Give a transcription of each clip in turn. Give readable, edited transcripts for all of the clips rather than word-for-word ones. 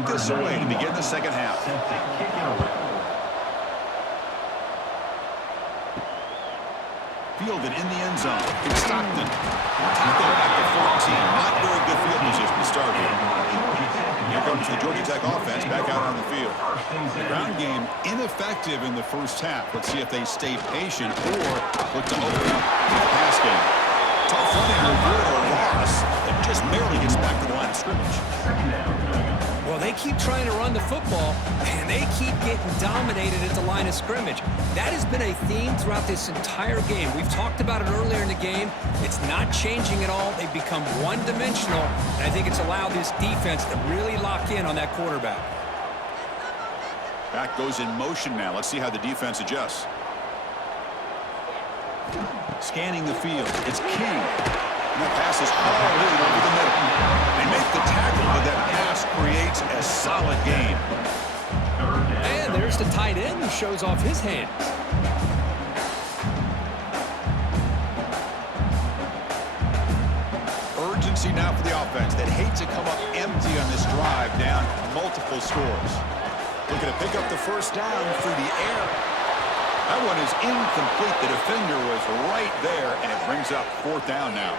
kick this away to begin the second half. Fielded in the end zone. It's Stockton. Tackle back to 14. Not very good field position to start here. Here comes the Georgia Tech offense back out on the field. The ground game ineffective in the first half. Let's see if they stay patient or look to open up the pass game. Tough running reward or loss. It just barely gets back to the line of scrimmage. Well, they keep trying to run the football, and they keep getting dominated at the line of scrimmage. That has been a theme throughout this entire game. We've talked about it earlier in the game. It's not changing at all. They've become one-dimensional, and I think it's allowed this defense to really lock in on that quarterback. Back goes in motion now. Let's see how the defense adjusts. Scanning the field. It's King. And that pass is all in over the middle. They make the tackle, but that pass creates a solid gain. And there's the tight end who shows off his hands. Urgency now for the offense that hate to come up empty on this drive, down multiple scores. Looking to pick up the first down through the air. That one is incomplete. The defender was right there, and it brings up fourth down now.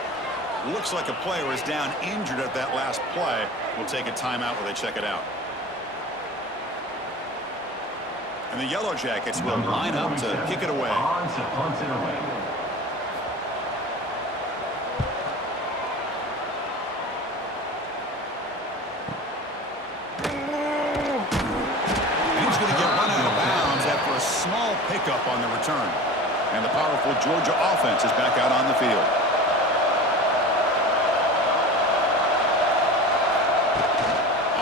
Looks like a player is down injured at that last play. We'll take a timeout while they check it out. And the Yellow Jackets will line up to kick it away. And he's going to get run out of bounds after a small pickup on the return. And the powerful Georgia offense is back out on the field.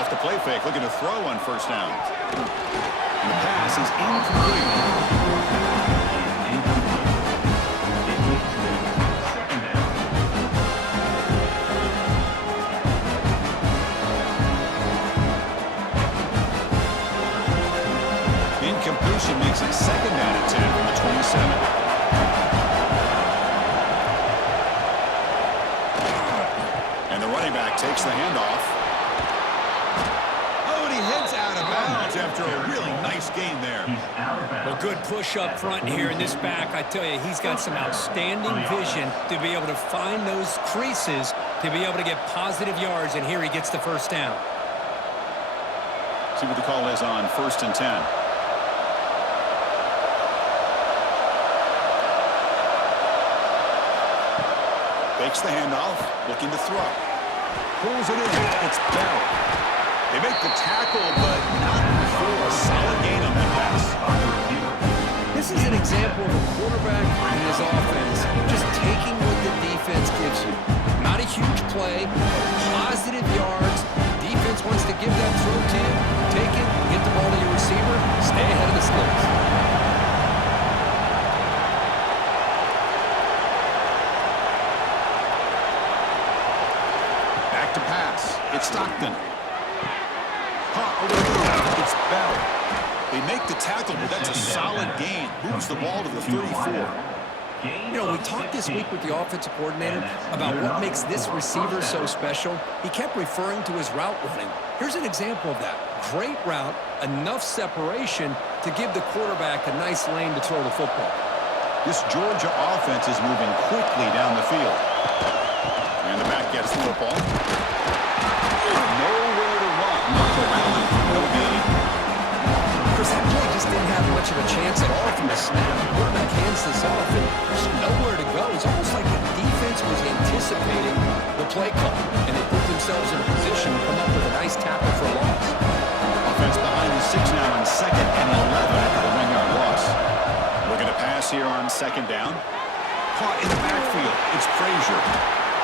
The play fake, looking to throw on first down. And the pass is incomplete. Incompletion makes it second down and 10 from the 27. And the running back takes the handoff. Heads out of bounds after a really nice gain there. Well, good push up front here in this back. I tell you, he's got some outstanding vision to be able to find those creases, to be able to get positive yards, and here he gets the first down. See what the call is on 1st and 10. Fakes the handoff, looking to throw. Pulls it in. It's Bell. They make the tackle, but not before a solid gain on that pass. This is an example of a quarterback in his offense just taking what the defense gives you. Not a huge play, but positive yards. The defense wants to give that throw to you. Take it, get the ball to your receiver, stay ahead of the sticks. Back to pass. It's Stockton. It's Bell. They make the tackle, but that's a solid gain. Moves the ball to the 34. You know, we talked this week with the offensive coordinator about what makes this receiver so special. He kept referring to his route running. Here's an example of that. Great route, enough separation to give the quarterback a nice lane to throw the football. This Georgia offense is moving quickly down the field. And the back gets the football. Nowhere to run. Around no gain. Chris, that play just didn't have much of a chance at all from the snap. The quarterback hands this off, and there's nowhere to go. It's almost like the defense was anticipating the play call, and they put themselves in a position to come up with a nice tackle for a loss. Offense behind the 6 now on 2nd and 11 after the 1-yard loss. Looking to pass here on 2nd down. Caught in the backfield. It's Frazier.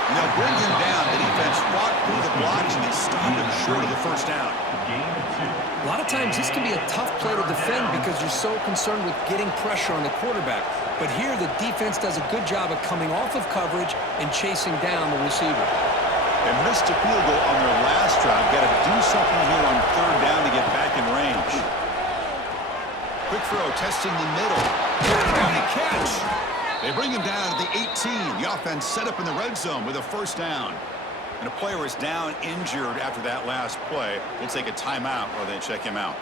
And they'll bring him down. The defense fought through the blocks, and they stopped him short of the first down. A lot of times this can be a tough play to defend because you're so concerned with getting pressure on the quarterback. But here the defense does a good job of coming off of coverage and chasing down the receiver. They missed a field goal on their last drive. Got to do something here on 3rd down to get back in range. Quick throw, testing the middle. Great catch. They bring him down at the 18. The offense set up in the red zone with a first down. And a player is down injured after that last play. We'll take a timeout while they check him out.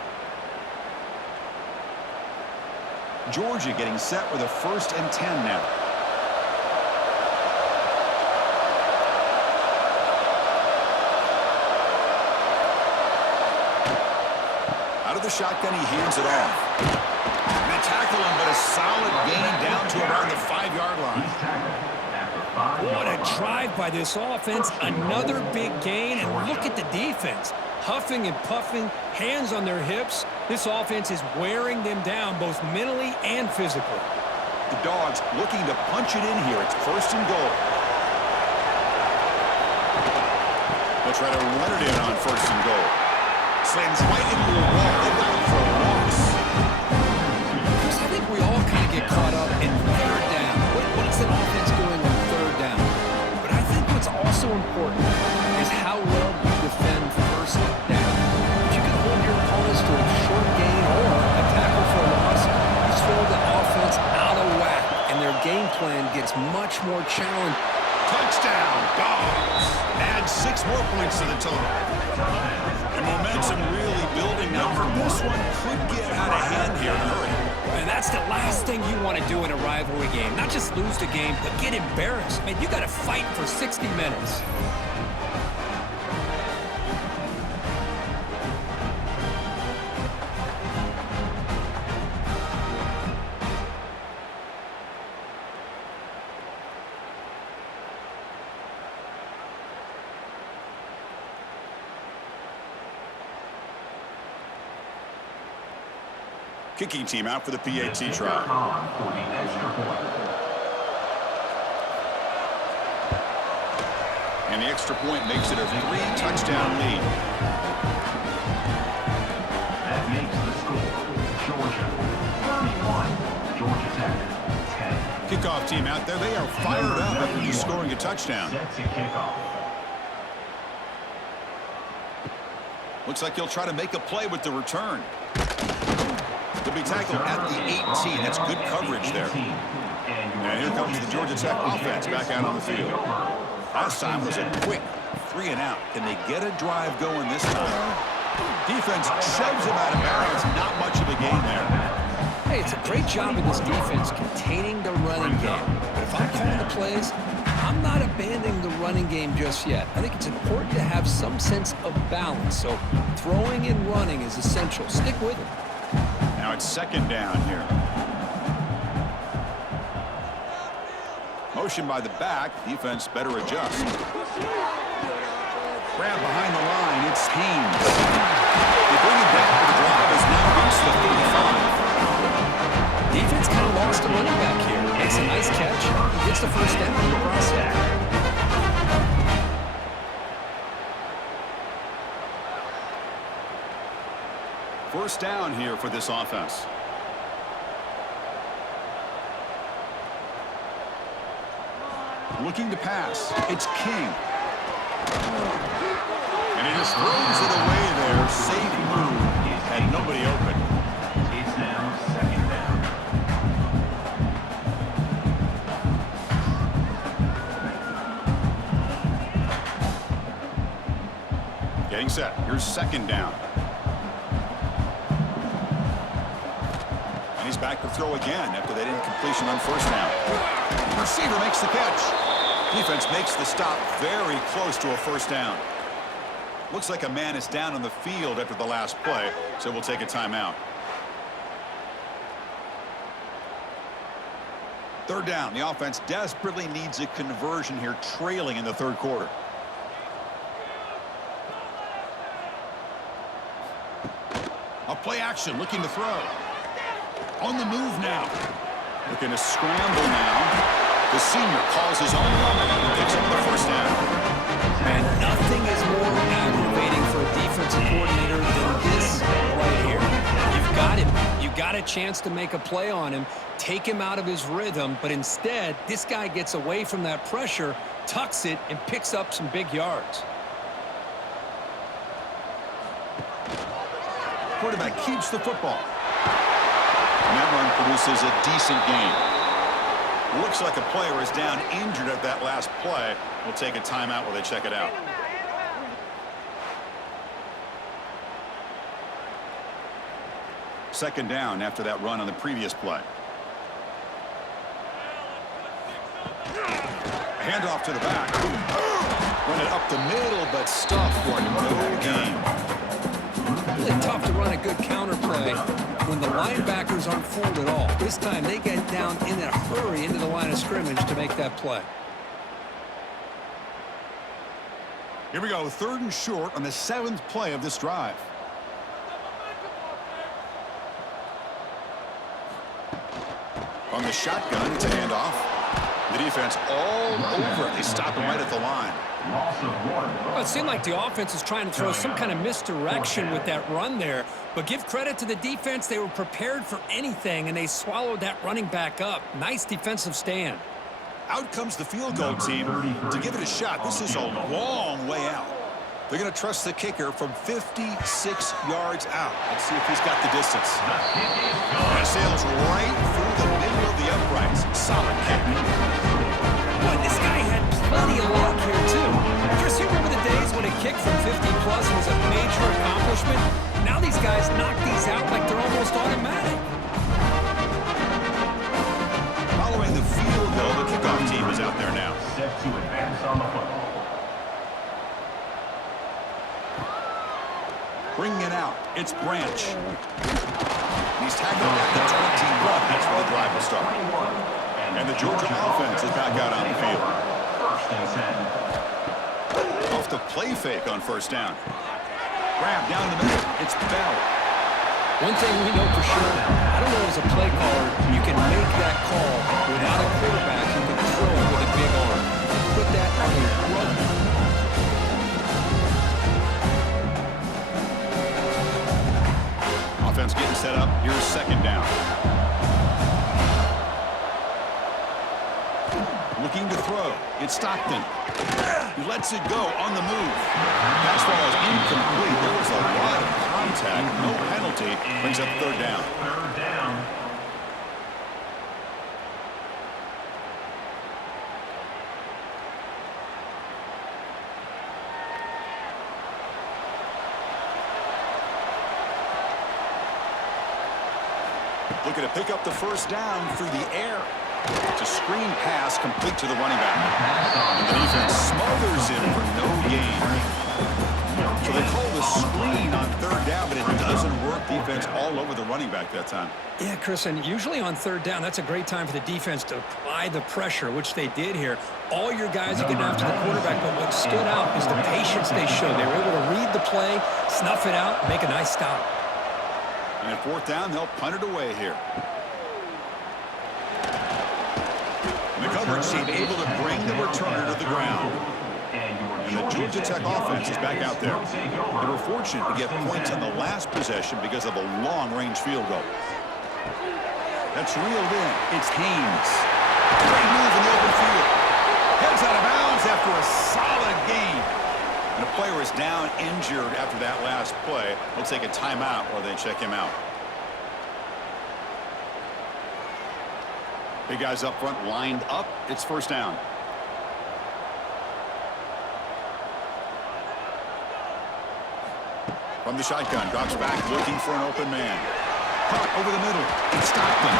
Georgia getting set with a 1st and 10 now. Out of the shotgun, he hands it off. They tackle him, but a solid gain down to around the 5-yard line. What a drive by this offense. Another big gain, and look at the defense. Huffing and puffing, hands on their hips. This offense is wearing them down both mentally and physically. The Dogs looking to punch it in here. It's 1st and goal. They'll try to run it in on 1st and goal. Slams right into the wall. They've got him for a loss. Chris, I think we all kind of get caught up in 3rd down. What is an offense doing on 3rd down? But I think what's also important is how well you defend 1st down. If you can hold your opponents to a short gain or a tackle for a loss, you throw the offense out of whack, and their game plan gets much more challenging. Touchdown, Dogs. Add 6 more points to the total. And momentum really building now. This one could get out of hand here in a hurry. And that's the last thing you want to do in a rivalry game. Not just lose the game, but get embarrassed. Man, you got to fight for 60 minutes. Kicking team out for the PAT try. And the extra point makes it a 3-touchdown lead. That makes the score Georgia 31, Georgia Tech 10. Kickoff team out there. They are fired up after just scoring a touchdown. Set to kickoff. Looks like he'll try to make a play with the return. They'll be tackled at the 18. That's good coverage there. And here comes the Georgia Tech offense back out on the field. Last time was a quick 3 and out. Can they get a drive going this time? Defense shoves him out of bounds. Not much of a gain there. Hey, it's a great job of this defense containing the running game. But if I'm calling the plays, I'm not abandoning the running game just yet. I think it's important to have some sense of balance. So throwing and running is essential. Stick with it. Now it's 2nd down here. Motion by the back. Defense better adjust. Grab behind the line. It's Haynes. They bring it back, but the drive has now reached the 35. Defense kind of lost a running back here. Makes a nice catch. Gets the 1st down in the process. First down here for this offense. Looking to pass. It's King. And he just throws it away there. Safe move. And nobody open. It's now 2nd down. Getting set. Here's 2nd down. And he's back to throw again after that incompletion on 1st down. The receiver makes the catch. Defense makes the stop very close to a 1st down. Looks like a man is down on the field after the last play, so we'll take a timeout. 3rd down. The offense desperately needs a conversion here, trailing in the 3rd quarter. A play action, looking to throw. On the move now. Looking to scramble now. The senior calls his own run and picks up the 1st down. And nothing is more aggravating for a defensive coordinator than this right here. You've got him. You've got a chance to make a play on him, take him out of his rhythm, but instead, this guy gets away from that pressure, tucks it, and picks up some big yards. Quarterback keeps the football. And that run produces a decent gain. Looks like a player is down injured at that last play. We'll take a timeout while they check it out. Second down after that run on the previous play. A handoff to the back. Run it up the middle, but stuffed for no gain. Really tough to run a good counter play when the linebackers aren't fooled at all. This time they get down in a hurry into the line of scrimmage to make that play. Here we go, 3rd and short on the 7th play of this drive. On the shotgun, it's a handoff. The defense all over it. They stop him right at the line. Well, it seemed like the offense was trying to throw some kind of misdirection with that run there. But give credit to the defense. They were prepared for anything, and they swallowed that running back up. Nice defensive stand. Out comes the field goal team to give it a shot. This is a long way out. They're going to trust the kicker from 56 yards out. Let's see if he's got the distance. That sails right through the middle of the uprights. Solid kick. Well, this guy had plenty of luck here, too. Chris, you remember the days when a kick from 50-plus was a major accomplishment? Now these guys knock these out like they're almost automatic. Following the field goal, the kickoff team is out there now. Set to advance on the football. Bringing it out, it's Branch. He's tackled at the 21. That's where the drive will start. And the Georgia offense is back out on the field. 1st and 10. Off the play fake on 1st down. Grab down the middle. It's Bell. One thing we know for sure, I don't know as a play caller, you can make that call without a quarterback who can throw it with a big arm. Put that on a run. Offense getting set up. Here's 2nd down. Looking to throw. It's Stockton. He lets it go on the move. Pass ball is incomplete. There was a lot of contact. No penalty. Brings up 3rd down. 3rd down. Looking to pick up the 1st down through the air. It's a screen pass complete to the running back. And the defense smothers him for no gain. So they call the screen on 3rd down, but it doesn't work. Defense all over the running back that time. Yeah, Chris, and usually on 3rd down, that's a great time for the defense to apply the pressure, which they did here. All your guys are getting after the quarterback, but what stood out is the patience they showed. They were able to read the play, snuff it out, and make a nice stop. And at 4th down, they'll punt it away here. And the coverage team able to bring the returner to the ground. And the Georgia Tech offense is back out there. They were fortunate to get points on the last possession because of a long-range field goal. That's reeled in. It's Haynes. Great move in the open field. Heads out of bounds after a solid gain. And a player is down injured after that last play. We'll take a timeout while they check him out. Big guys up front lined up. It's 1st down. From the shotgun, drops back looking for an open man. Caught over the middle. It's Stockton.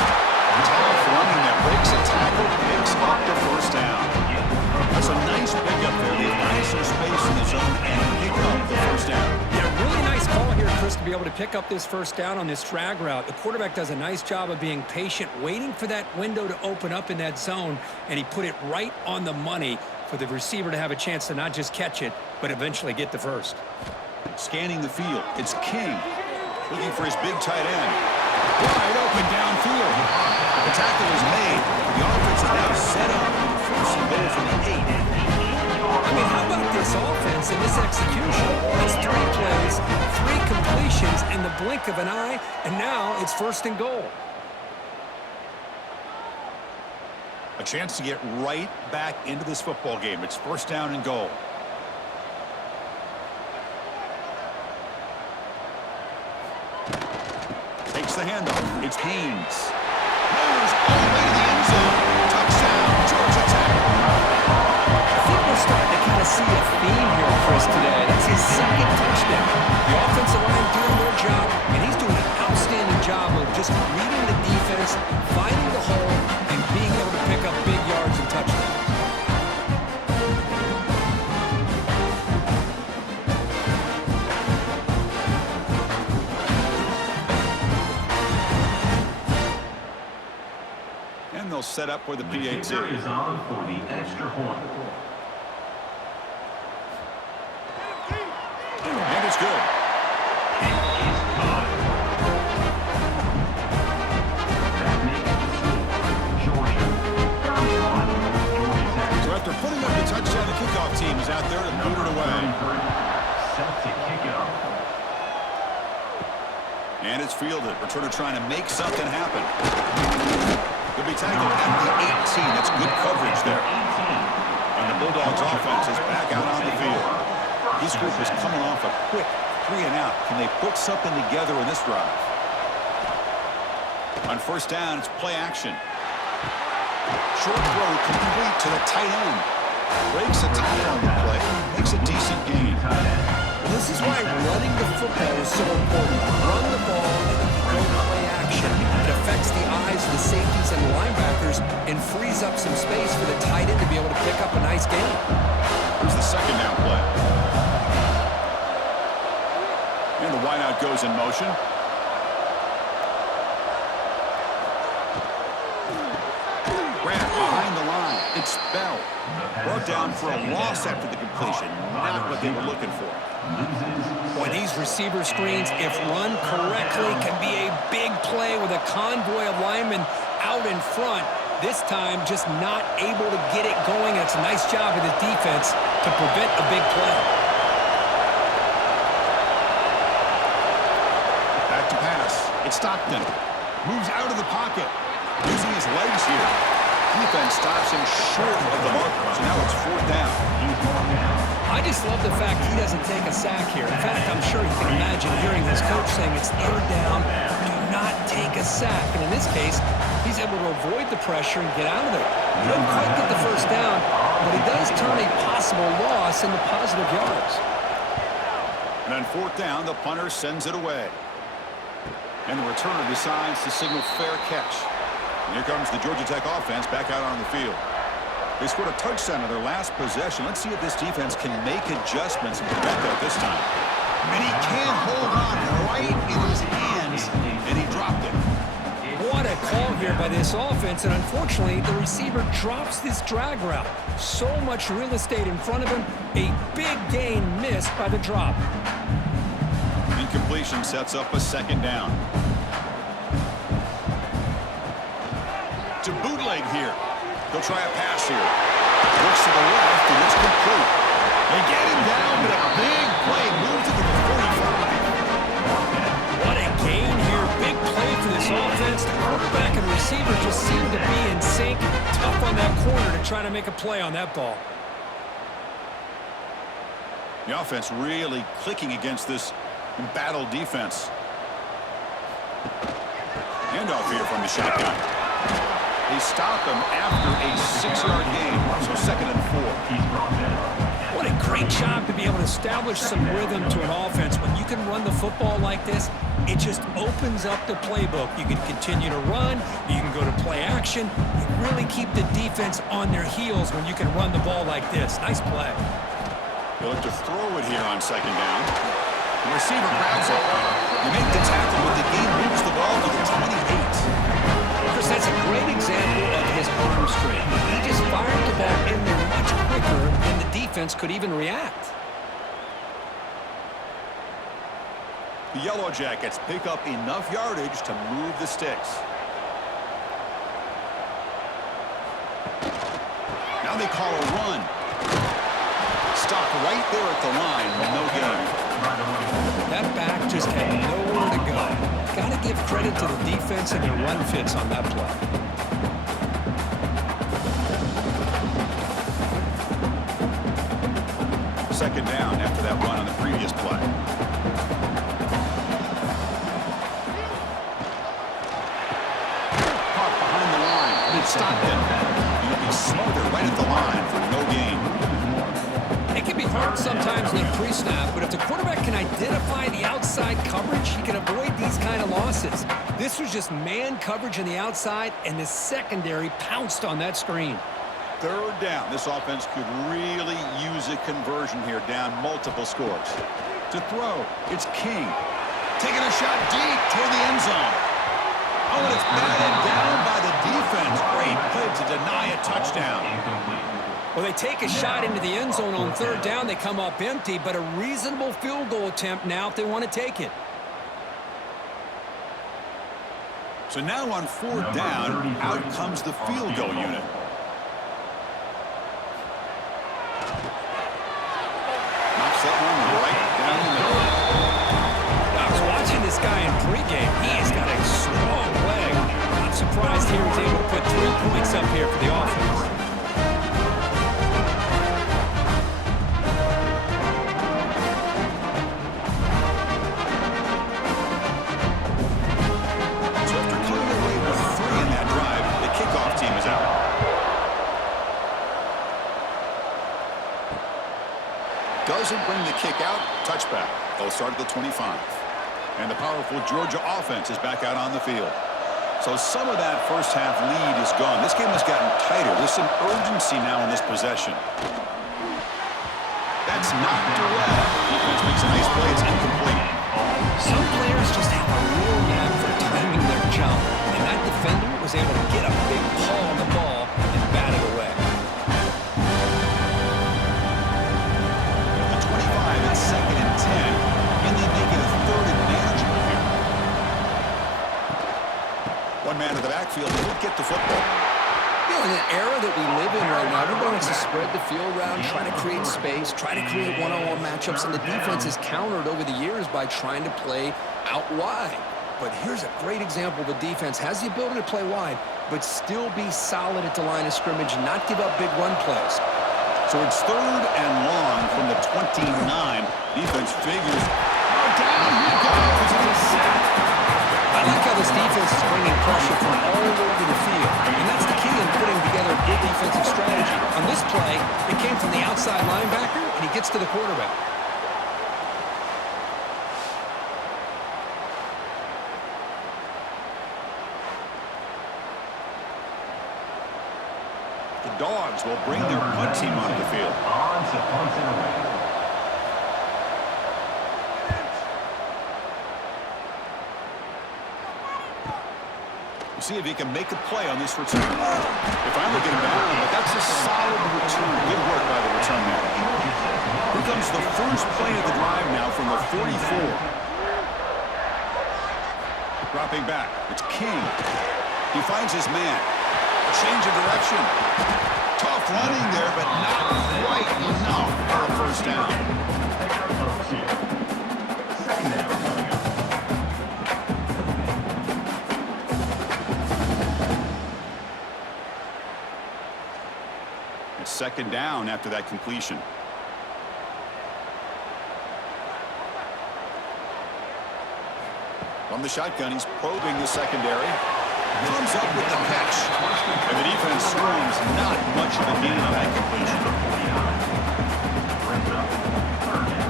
Tough running that breaks a tackle, picks up the 1st down. That's a nice pickup there. They find some space in the zone and pick up the 1st down. Yeah, really nice call here, Chris, to be able to pick up this 1st down on this drag route. The quarterback does a nice job of being patient, waiting for that window to open up in that zone, and he put it right on the money for the receiver to have a chance to not just catch it, but eventually get the 1st. Scanning the field, it's King. Looking for his big tight end. Wide open downfield. The tackle is made. The offense is now set up with the 1st and goal from the 8. I mean, how about this offense and this execution? It's 3 plays, 3 completions in the blink of an eye, and now it's 1st and goal. A chance to get right back into this football game. It's 1st down and goal. Takes the handoff. It's Haynes. Moves all the way to the end zone. Touchdown. to see a theme here, Chris, today. That's his second touchdown. The offensive line doing their job, and he's doing an outstanding job of just reading the defense, finding the hole, and being able to pick up big yards and touchdowns. And they'll set up for the The PAT. kicker is on for the extra point. And it's good. Kick is good. That makes it Georgia 31, Georgia Tech. So after putting up the touchdown, the kickoff team is out there to boot it away. 33, set to kick it off. And it's fielded. Returner trying to make something happen. He'll be tackled at the 18. That's good coverage there. 18. And the Bulldogs offense is back out on the field. This group is coming off a quick 3-and-out. Can they put something together in this drive? On first down, it's play action. Short throw complete to the tight end. Breaks a tackle on the play. Makes a decent gain. This is why running the football is so important. Run the ball and then you go play action. It affects the eyes of the safeties and linebackers and frees up some space for the tight end to be able to pick up a nice gain. Here's the second down play. And the wideout goes in motion. Grant behind the line. It's Bell. Brought down for a loss after the completion. Not what they were looking for. Boy, these receiver screens, if run correctly, can be a big play with a convoy of linemen out in front. This time, just not able to get it going. It's a nice job of the defense to prevent a big play. Back to pass. It's Stockton. Moves out of the pocket. Using his legs here. Defense stops him short of the marker. So now it's fourth down. I just love the fact he doesn't take a sack here. In fact, I'm sure you can imagine hearing his coach saying it's third down, do not take a sack. And in this case, he's able to avoid the pressure and get out of there. He doesn't quite get the first down, but he does turn a possible loss into positive yards. And on fourth down, the punter sends it away. And the returner decides to signal fair catch. And here comes the Georgia Tech offense back out on the field. They scored a touchdown on their last possession. Let's see if this defense can make adjustments and prevent that this time. And he can hold on right in his hands, and he dropped it. What a call here by this offense, and unfortunately, the receiver drops this drag route. So much real estate in front of him, a big gain missed by the drop. Incompletion sets up a second down. To bootleg here. He'll try a pass here. Looks to the left, and it's complete. They get him down, but a big play moves it to the 45. What a gain here. Big play for this offense. The quarterback and receiver just seem to be in sync. Tough on that corner to try to make a play on that ball. The offense really clicking against this embattled defense. Handoff here from the shotgun. They stop him after a 6-yard gain, so second and 4. What a great job to be able to establish some rhythm to an offense. When you can run the football like this, it just opens up the playbook. You can continue to run, you can go to play action. You really keep the defense on their heels when you can run the ball like this. Nice play. They look to throw it here on second down. The receiver grabs it. They make the tackle, but the game moves the ball to the 28. Chris, that's a great example of his arm strength. He just fired the ball in there much quicker than the defense could even react. The Yellow Jackets pick up enough yardage to move the sticks. Now they call a run. Stopped right there at the line, no gain. That back just had nowhere to go. Got to give credit to the defense and their run fits on that play. Second down after that run on the previous play. Caught behind the line. It's Stockton. He'll be smothered right at the line for no gain. It can be hard sometimes in a pre-snap, but if the quarterback can identify the outside coverage, he can avoid these kind of losses. This was just man coverage on the outside, and the secondary pounced on that screen. Third down. This offense could really use a conversion here, down multiple scores. To throw, it's King. Taking a shot deep toward the end zone. Oh, and it's batted down by the defense. Great play to deny a touchdown. Well, they take a shot into the end zone on third down. They come up empty, but a reasonable field goal attempt now if they want to take it. So now on fourth down, out comes the field goal unit. Knocks that one right down the middle. I was watching this guy in pregame. He has got a strong leg. Not surprised he was able to put 3 points up here for the offense. Doesn't bring the kick out. Touchback. They'll start at the 25. And the powerful Georgia offense is back out on the field. So some of that first half lead is gone. This game has gotten tighter. There's some urgency now in this possession. That's knocked away. Defense makes a nice play. It's incomplete. Some players just have a real knack for timing their jump. And that defender was able to get a big paw on the ball and bat it away. Second and 10. Can they make it a third and manageable here? One man in the backfield. He won't get the football. You know, in the era that we live in right now, everybody wants to spread the field around, try to create space, try to create one-on-one matchups, and the defense is countered over the years by trying to play out wide. But here's a great example. The defense has the ability to play wide, but still be solid at the line of scrimmage, not give up big run plays. So it's third and long from the 29. Defense figures. Oh, down he goes. It's a sack. I like how this defense is bringing pressure from all over the field. And that's the key in putting together a good defensive strategy. On this play, it came from the outside linebacker, and he gets to the quarterback. The Dogs will bring their punt team onto the field. On to punt it away. We'll see if he can make a play on this return. They finally get him down, but that's a solid return. Good work by the return man. Here comes the first play of the drive now from the 44. Dropping back. It's King. He finds his man. Change of direction. Tough running there, but not quite enough for a first down. Second down coming up. It's second down after that completion. From the shotgun, he's probing the secondary. Comes up with the catch. And the defense screams not much of a gain on that completion. Brings up third down.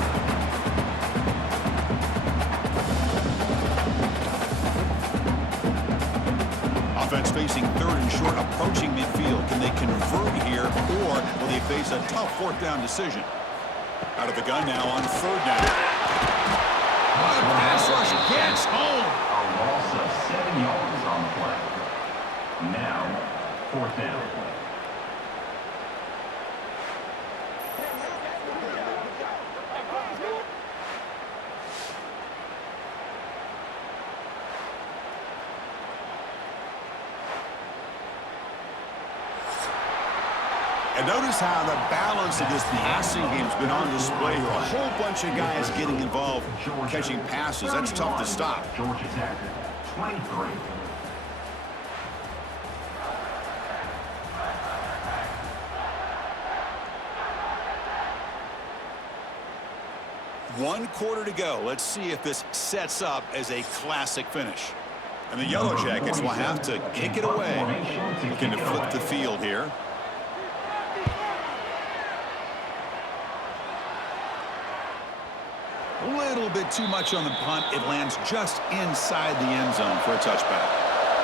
Offense facing third and short, approaching midfield. Can they convert here, or will they face a tough fourth down decision? Out of the gun now on third down. What a pass rush gets home. A loss of 7 yards on the play. Now, fourth down. And notice how the balance of this passing game's been on display here. A whole bunch of guys getting involved, catching passes. That's tough to stop. Georgia Tech, 23. One quarter to go. Let's see if this sets up as a classic finish. And the Yellow Jackets will have to kick it away. Looking to flip the field here. bit too much on the punt. It lands just inside the end zone for a touchback.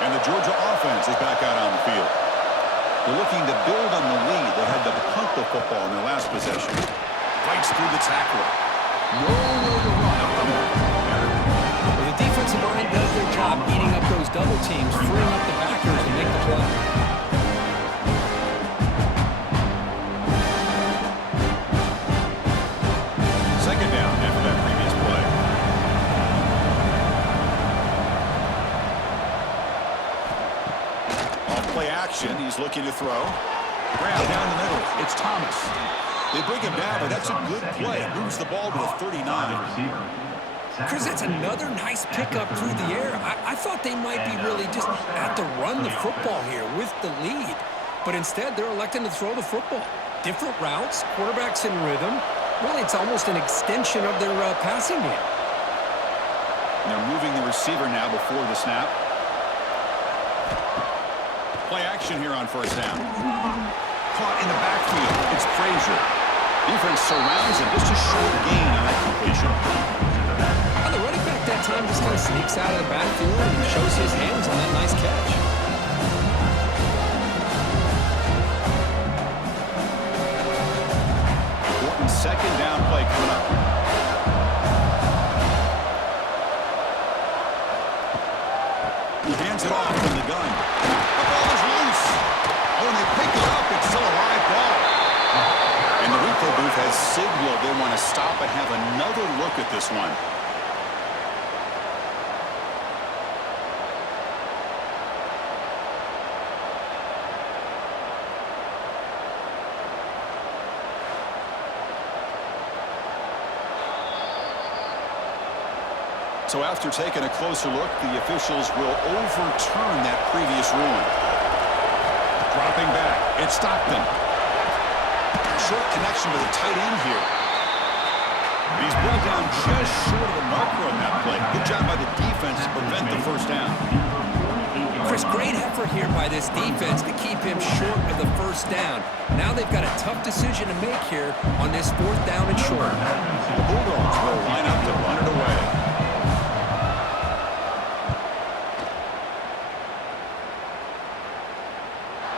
And the Georgia offense is back out on the field. They're looking to build on the lead. They had to punt the football in their last possession. Fights through the tackler. Nowhere to run up the middle. Well, the defensive line does their job eating up those double teams, freeing up the backers to make the play. Second down after that previous play. Off play action. He's looking to throw. Grab down the middle. It's Thomas. They bring him down, but that's a good play. Moves the ball to the 39. Chris, that's another nice pickup through the air. I thought they might be really just out to run the football here with the lead. But instead, they're electing to throw the football. Different routes, quarterbacks in rhythm. Really, it's almost an extension of their passing game. They're moving the receiver now before the snap. Play action here on first down. Caught in the backfield. It's Frazier. Defense surrounds him. Just a short gain on that completion. The running back that time just kind of sneaks out of the backfield and shows his hands on that nice catch. Important second down play coming up. He hands it off from the gun. The ball is loose. Oh, and they pick it up. It's still a live ball. And the replay booth has signaled they want to stop and have another look at this one. So after taking a closer look, the officials will overturn that previous ruling. Dropping back, it's Stockton. Short connection to the tight end here. He's brought down just short of the marker on that play. Good job by the defense to prevent the first down. Chris, great effort here by this defense to keep him short of the first down. Now they've got a tough decision to make here on this fourth down and short. The Bulldogs will line up to run it away.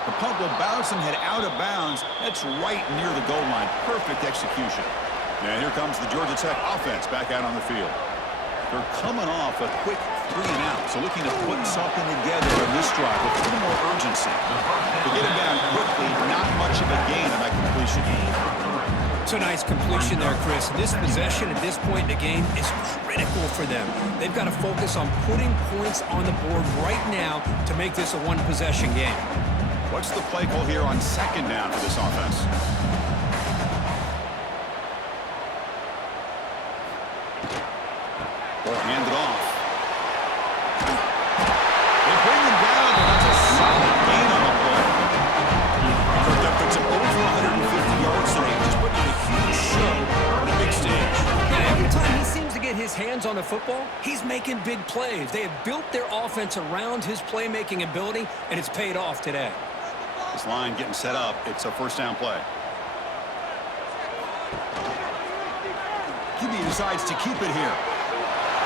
The punt will bounce and head out of bounds. That's right near the goal line. Perfect execution. And here comes the Georgia Tech offense back out on the field. They're coming off a quick 3 and out, so looking to put something together in this drive with a little more urgency. To get him down quickly, not much of a gain on that completion. It's a nice completion there, Chris. This possession at this point in the game is critical for them. They've got to focus on putting points on the board right now to make this a one-possession game. What's the play call here on second down for this offense? Or hand it off. They bring him down, but that's a solid gain on the play. That puts him over 150 yards today, just putting on a huge show on a big stage. Yeah, every time he seems to get his hands on the football, he's making big plays. They have built their offense around his playmaking ability, and it's paid off today. This line getting set up. It's a first down play. QB decides to keep it here.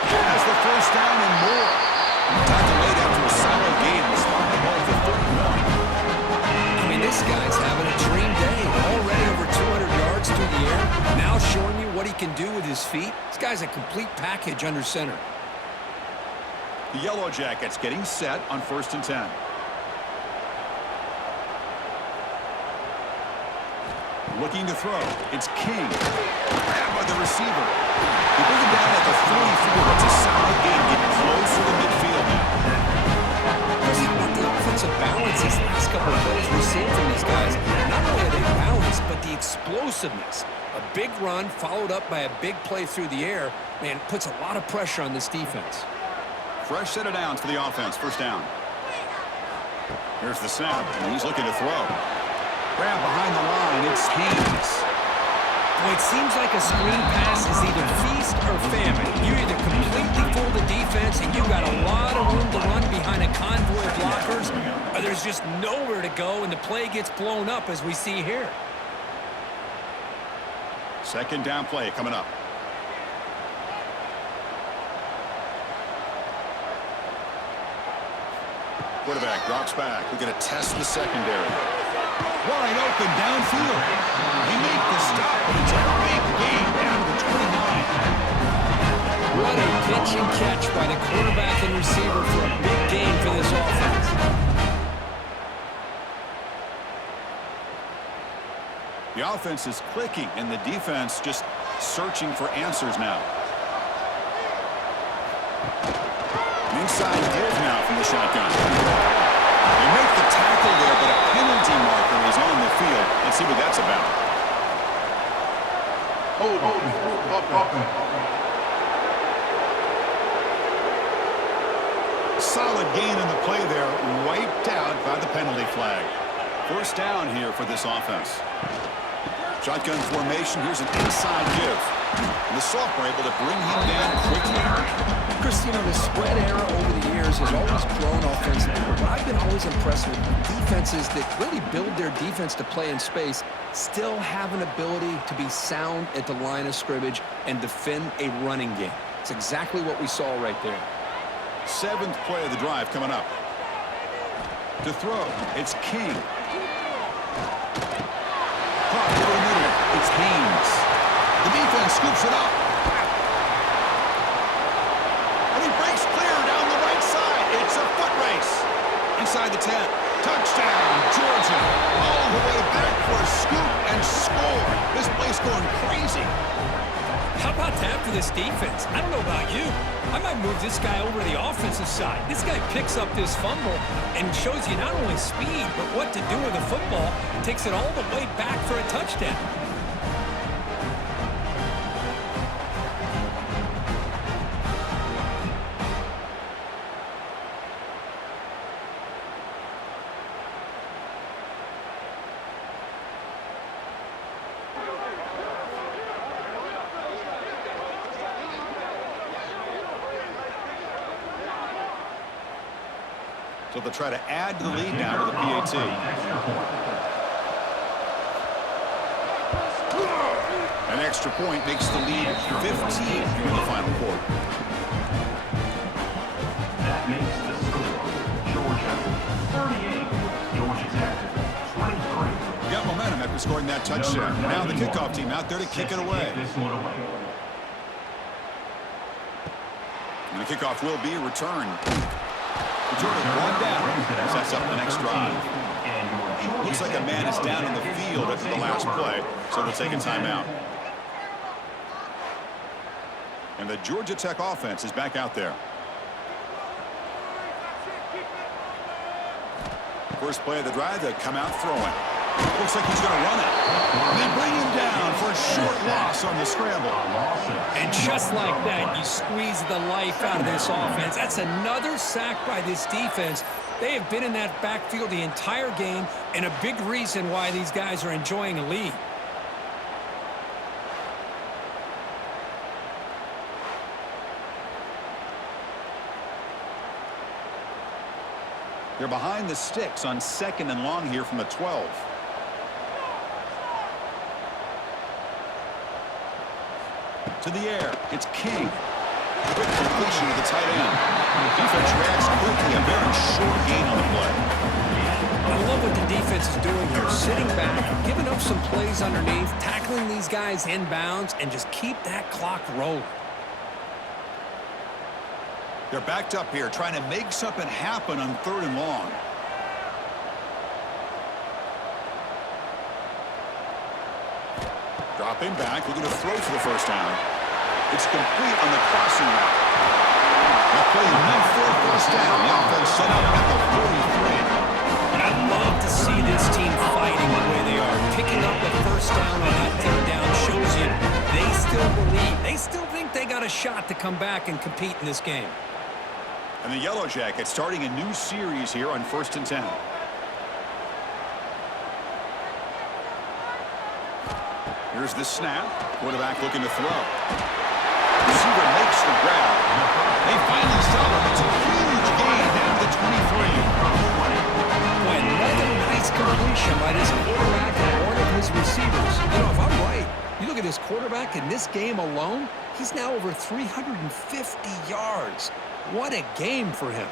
Has the first down and more. Tackle made after a solid gain. Respond the ball for 31. I mean, this guy's having a dream day. Already over 200 yards through the air. Now showing you what he can do with his feet. This guy's a complete package under center. The Yellow Jackets getting set on 1st and 10. Looking to throw. It's King. Grabbed by the receiver. They bring him down at the 44. It's a solid game. Getting close to the midfield now. How about the offensive balance these last couple of plays we've seen from these guys? Not only are they balanced, but the explosiveness. A big run followed up by a big play through the air. Man, it puts a lot of pressure on this defense. Fresh set of downs for the offense. First down. Here's the snap. And he's looking to throw. Grab behind the line. It's Haynes. Well, it seems like a screen pass is either feast or famine. You either completely fool the defense and you've got a lot of room to run behind a convoy of blockers, or there's just nowhere to go and the play gets blown up as we see here. Second down play coming up. Quarterback drops back. We're going to test the secondary. Wide open downfield. He made the stop, but it's a big gain down to the 29. What a pitch and catch by the quarterback and receiver for a big gain for this offense. The offense is clicking, and the defense just searching for answers now. An inside give now from the shotgun. They make the tackle there, but a penalty marker is on the field. Let's see what that's about. Solid gain in the play there, wiped out by the penalty flag. First down here for this offense. Shotgun formation. Here's an inside give. And the sophomore able to bring him down quickly. Chris, the spread era over the years has always grown offensively, but I've been always impressed with defenses that really build their defense to play in space, still have an ability to be sound at the line of scrimmage and defend a running game. It's exactly what we saw right there. Seventh play of the drive coming up. To throw, it's King. Caught over the middle, it's Haynes. The defense scoops it up. And he breaks clear down the right side. It's a foot race. Inside the 10. Touchdown, Georgia. All the way back for a scoop and score. This place going crazy. How about that for this defense? I don't know about you. I might move this guy over to the offensive side. This guy picks up this fumble and shows you not only speed, but what to do with the football. Takes it all the way back for a touchdown. So they'll try to add to the lead now to the PAT. An extra point makes the lead 15 here in the final quarter. That makes the score Georgia 38, Georgia Tech 23. Got momentum after scoring that touchdown. Now the kickoff team out there to kick it away. And the kickoff will be returned. Jordan one down, sets up the next drive. Looks like a man is down in the field after the last play, so they'll take a timeout. And the Georgia Tech offense is back out there. First play of the drive, they come out throwing. Looks like he's going to run it. They bring him down for a short loss on the scramble. And just like that, you squeeze the life out of this offense. That's another sack by this defense. They have been in that backfield the entire game, and a big reason why these guys are enjoying a lead. They're behind the sticks on 2nd and long here from the 12. To the air, it's King. Quick completion to the tight end. Defense reacts quickly, a very short gain on the play. I love what the defense is doing here. Sitting back, giving up some plays underneath, tackling these guys inbounds, and just keep that clock rolling. They're backed up here, trying to make something happen on 3rd and long. Dropping back, looking to throw for the first down. It's complete on the crossing route. That play enough for a first down. The offense set up at the 43. I love to see this team fighting the way they are. Picking up the first down on that third down shows you they still believe. They still think they got a shot to come back and compete in this game. And the Yellow Jackets starting a new series here on 1st and 10. Here's the snap. Quarterback looking to throw. Receiver makes the grab. They finally stop him. It's a huge gain down to the 23. Boy, another nice completion by this quarterback and one of his receivers. You know, if I'm right, you look at this quarterback in this game alone, he's now over 350 yards. What a game for him.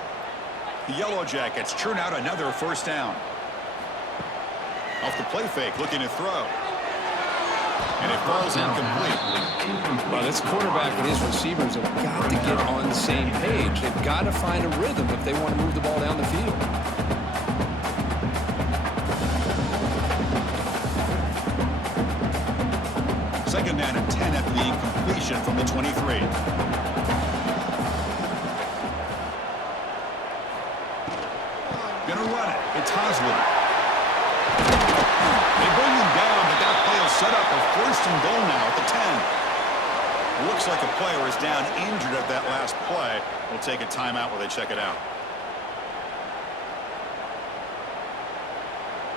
The Yellow Jackets churn out another first down. Off the play fake, looking to throw. And it falls incomplete. Well, this quarterback and his receivers have got to get on the same page. They've got to find a rhythm if they want to move the ball down the field. Second down and 10 after the incompletion from the 23. Gonna run it. It's Hosley. They bring him down, but that play will set up a first and goal now at the 10. It looks like a player is down injured at that last play. We'll take a timeout while they check it out.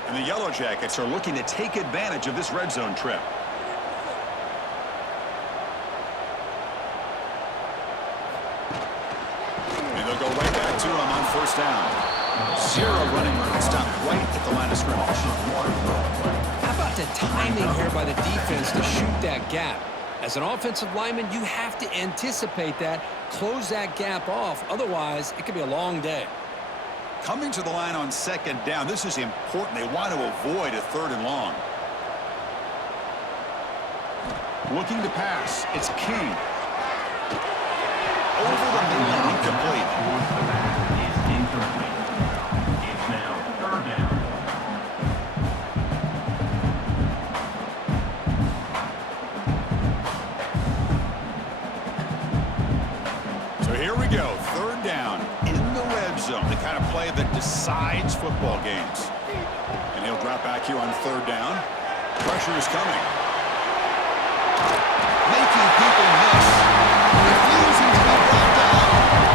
And the Yellow Jackets are looking to take advantage of this red zone trip. And they'll go right back to him on first down. Zero running room stopped right at the line of scrimmage. How about the timing here by the defense to shoot that gap? As an offensive lineman, you have to anticipate that, close that gap off. Otherwise, it could be a long day. Coming to the line on second down, this is important. They want to avoid a third and long. Looking to pass. It's King. Over the middle, incomplete. The kind of play that decides football games. And he'll drop back here on third down. Pressure is coming. Making people miss. Refusing to be brought down.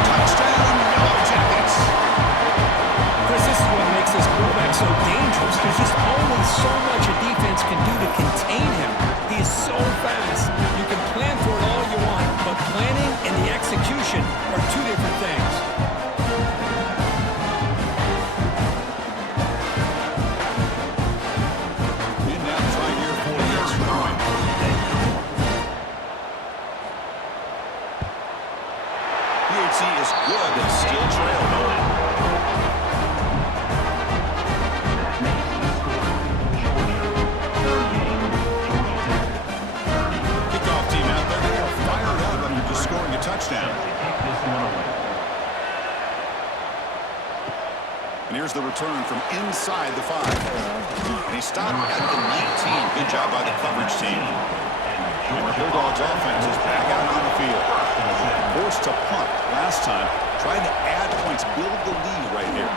Touchdown, Yellow Jackets. Chris, this is what makes this quarterback so dangerous. There's just only so much a defense can do to contain him. He is so fast. You can plan for it all you want, but planning and the execution are two different things. Is good and still trailed. Kickoff team out there. They are fired up after just scoring a touchdown. And here's the return from inside the 5. And he stopped at the 19. Good job by the coverage team. And the Bulldogs offense is back out on the field. Forced to punt last time, trying to add points, build the lead right here.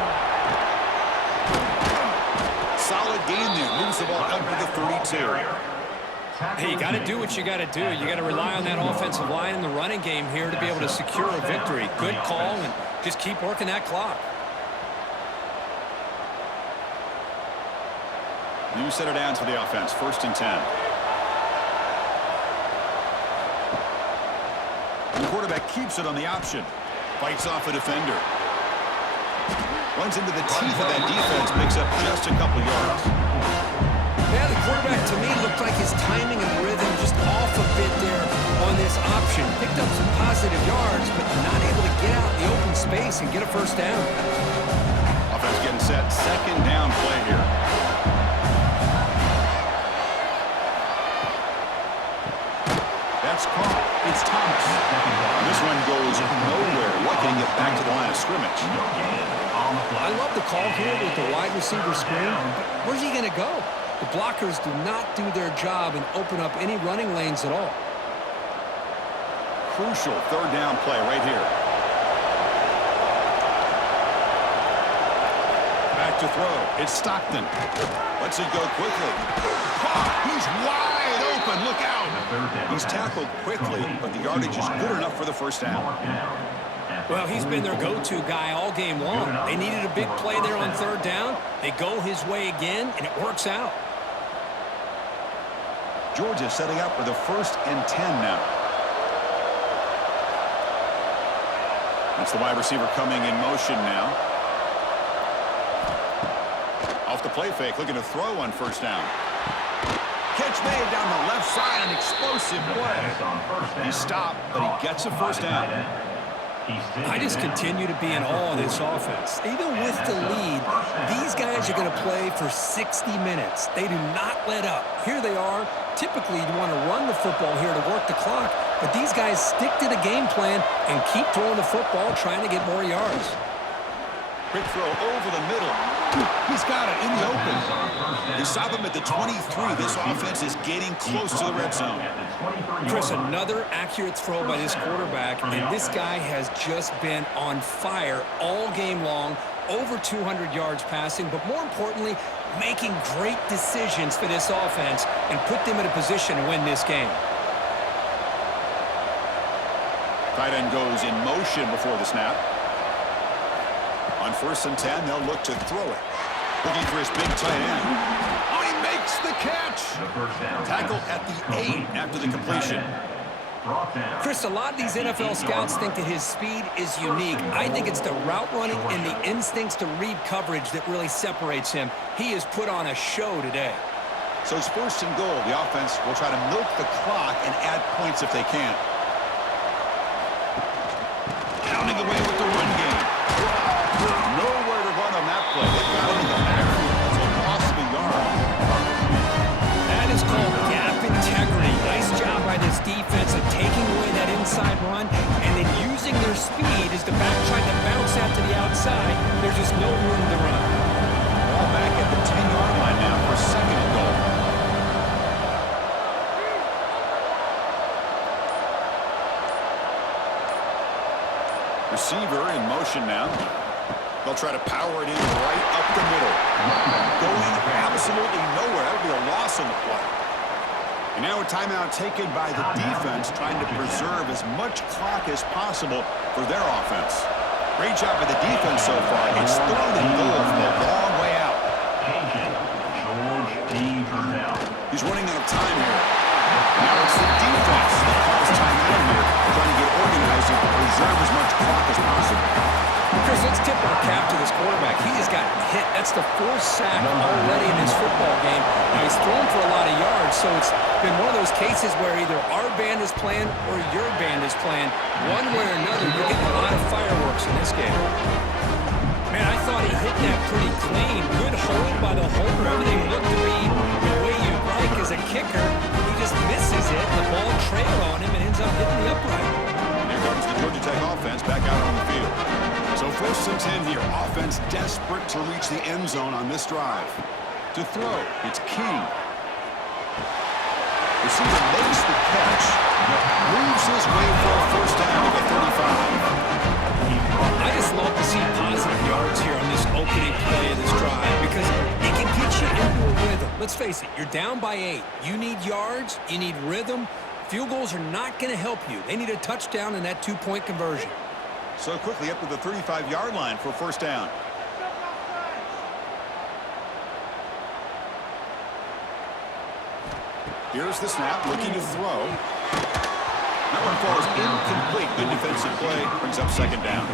Solid game there, moves the ball up to the 32. Hey, you got to do what you got to do. You got to rely on that offensive line in the running game here to be able to secure a victory. Good call, and just keep working that clock. New set of downs for the offense, first and 10. The quarterback keeps it on the option. Fights off a defender. Runs into the teeth of that defense, picks up just a couple yards. Yeah, the quarterback to me looked like his timing and rhythm just off a bit there on this option. Picked up some positive yards, but not able to get out in the open space and get a first down. Offense getting set, second down play here. That's caught. It's Thomas. This one goes nowhere. Lucky to get back to the line of scrimmage. I love the call here with the wide receiver screen, but where's he going to go? The blockers do not do their job and open up any running lanes at all. Crucial third down play right here. Back to throw. It's Stockton. Lets it go quickly. He's wide open. Look out. He's tackled quickly, but the yardage is good enough for the first down. Well, he's been their go-to guy all game long. They needed a big play there on third down. They go his way again, and it works out. Georgia setting up for the first and 10 now. That's the wide receiver coming in motion now. Off the play fake, looking to throw on first down. Catch made down the left side, an explosive play. He stopped, but he gets a first down. I just continue to be in awe of this offense. Even with the lead, these guys are going to play for 60 minutes. They do not let up. Here they are. Typically, you want to run the football here to work the clock, but these guys stick to the game plan and keep throwing the football, trying to get more yards. Quick throw over the middle. He's got it in the open. They stop him at the 23. This offense is getting close to the red zone. Chris, another accurate throw by this quarterback, and this guy has just been on fire all game long, over 200 yards passing, but more importantly, making great decisions for this offense and put them in a position to win this game. Tight end goes in motion before the snap. On 1st and 10, they'll look to throw it. Looking for his big tight end. Oh, he makes the catch. Tackle at the 8 after the completion. Chris, a lot of these NFL scouts think that his speed is unique. I think it's the route running and the instincts to read coverage that really separates him. He has put on a show today. So it's 1st and goal. The offense will try to milk the clock and add points if they can. Pounding away with the run game. Nowhere to run on that play. They got him in the backfield. It's a loss of a yard. That is called gap integrity. Nice job by this defense of taking away that inside run and then using their speed as the back tried to bounce out to the outside. There's just no room to run. Ball back at the 10-yard line now for 2nd and goal. Receiver in motion now. They'll try to power it in right up the middle. Going absolutely nowhere. That'll be a loss on the play. And now a timeout taken by the defense, trying to preserve as much clock as possible for their offense. Great job by the defense so far. It's 3rd and goal from a long way out. He's running out of time here. Now it's the defense that calls timeout here, trying to get organized and preserve as much clock as possible. Chris, let's tip our cap to this quarterback. He has gotten hit. That's the 4th sack already in this football game. Now, he's thrown for a lot of yards, so it's been one of those cases where either our band is playing or your band is playing. One way or another, you're getting a lot of fireworks in this game. Man, I thought he hit that pretty clean. Good hold by the holder. Everything looked to be the way you like as a kicker. He just misses it. The ball trailed on him and ends up hitting the upright. Here comes the Georgia Tech offense back out on the field. So 1st and 10 here. Offense desperate to reach the end zone on this drive. To throw, it's King. Receiver makes the catch. Moves his way for a 1st down at the 35. I just love to see positive yards here on this opening play of this drive because it can get you into a rhythm. Let's face it, you're down by 8. You need yards, you need rhythm. Field goals are not going to help you. They need a touchdown and that 2-point conversion. So quickly up to the 35-yard line for 1st down. Here's the snap, looking to throw. That one falls incomplete. Good defensive play, brings up 2nd down.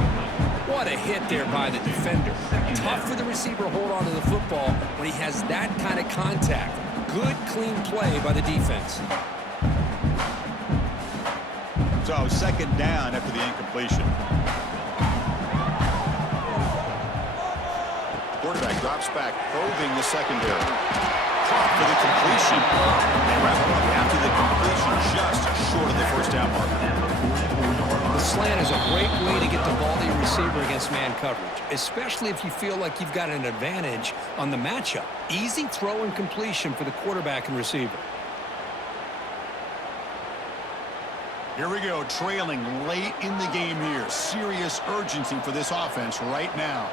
What a hit there by the defender. Tough for the receiver to hold on to the football when he has that kind of contact. Good, clean play by the defense. So 2nd down after the incompletion. Quarterback drops back, probing the secondary. Caught for the completion. They wrap it up after the completion, just short of the 1st down mark. The slant is a great way to get the ball to your receiver against man coverage, especially if you feel like you've got an advantage on the matchup. Easy throw and completion for the quarterback and receiver. Here we go, trailing late in the game here. Serious urgency for this offense right now.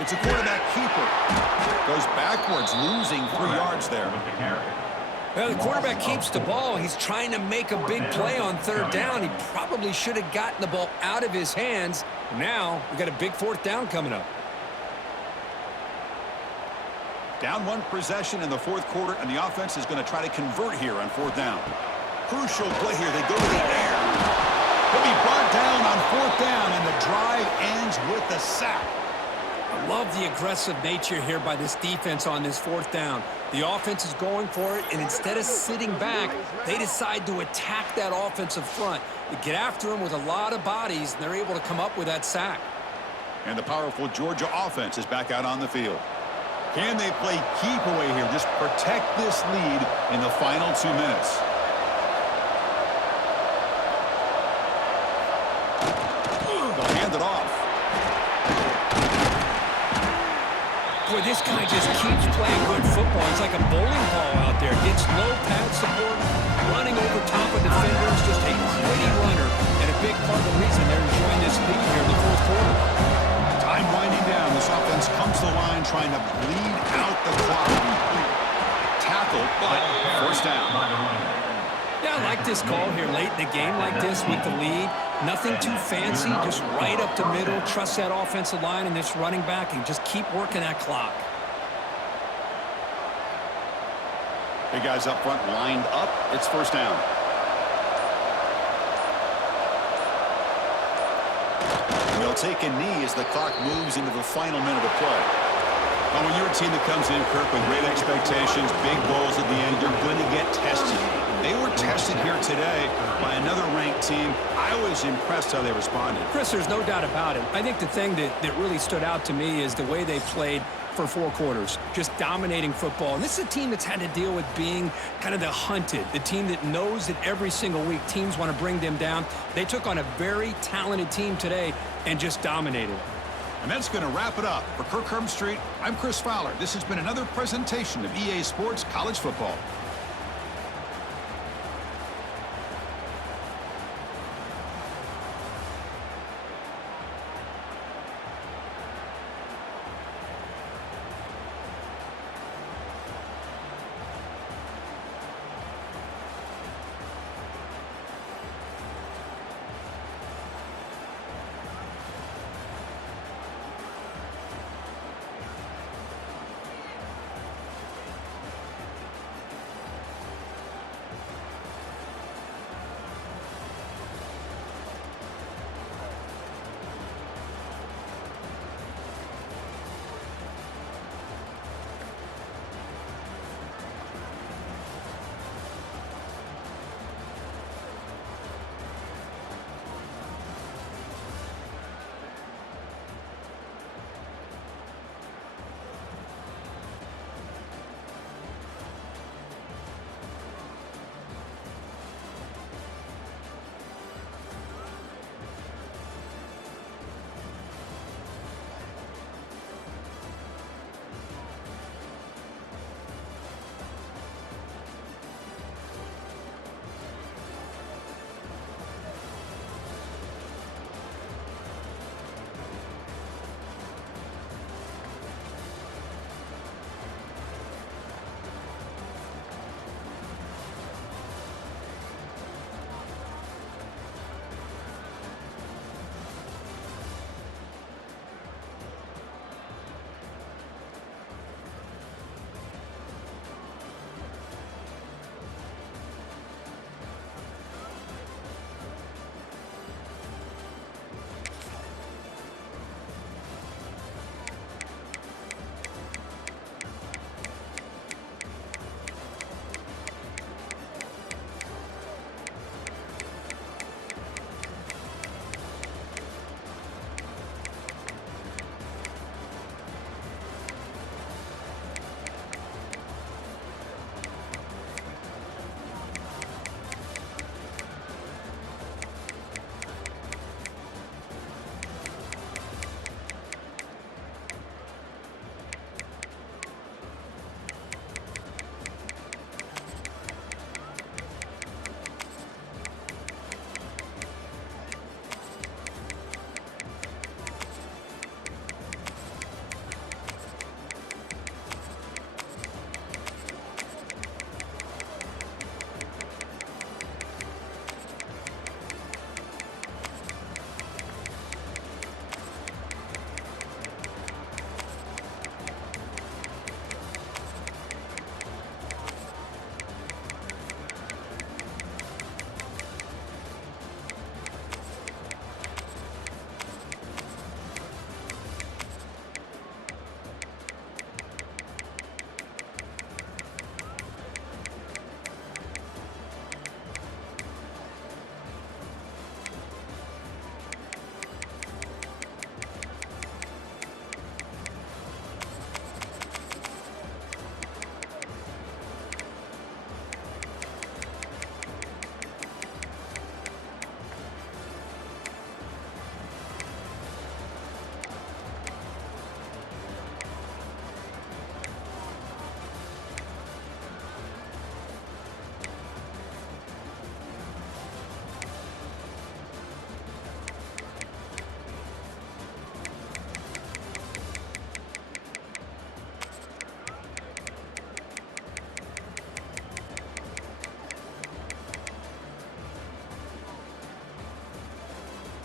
It's a quarterback keeper. Goes backwards, losing 3 yards there. Well, the quarterback keeps the ball. He's trying to make a big play on 3rd down. He probably should have gotten the ball out of his hands. Now, we've got a big 4th down coming up. Down 1 possession in the 4th quarter, and the offense is going to try to convert here on 4th down. Crucial play here. They go to the air. He'll be brought down on 4th down, and the drive ends with a sack. I love the aggressive nature here by this defense on this fourth down. The offense is going for it, and instead of sitting back, they decide to attack that offensive front. They get after them with a lot of bodies, and they're able to come up with that sack. And the powerful Georgia offense is back out on the field. Can they play keep away here? Just protect this lead in the final 2 minutes. They'll hand it off. Boy, this guy just keeps playing good football. It's like a bowling ball out there. Gets low pad support, running over top of defenders, just a gritty runner, and a big part of the reason they're enjoying this lead here in the fourth quarter. Time winding down. This offense comes to the line trying to bleed out the clock. Tackle, but first down. Yeah, I like this call here late in the game like this with the lead. Nothing too fancy, just right up the middle. Trust that offensive line and this running back and just keep working that clock. Hey, guys up front lined up. It's first down. They'll take a knee as the clock moves into the final minute of play. Well, when you're a team that comes in, Kirk, with great expectations, big goals at the end, you're going to get tested. They were tested here today by another ranked team. I was impressed how they responded. Chris, there's no doubt about it. I think the thing that really stood out to me is the way they played for 4 quarters, just dominating football. And this is a team that's had to deal with being kind of the hunted, the team that knows that every single week teams want to bring them down. They took on a very talented team today and just dominated. And that's going to wrap it up. For Kirk Herbstreit, I'm Chris Fowler. This has been another presentation of EA Sports College Football.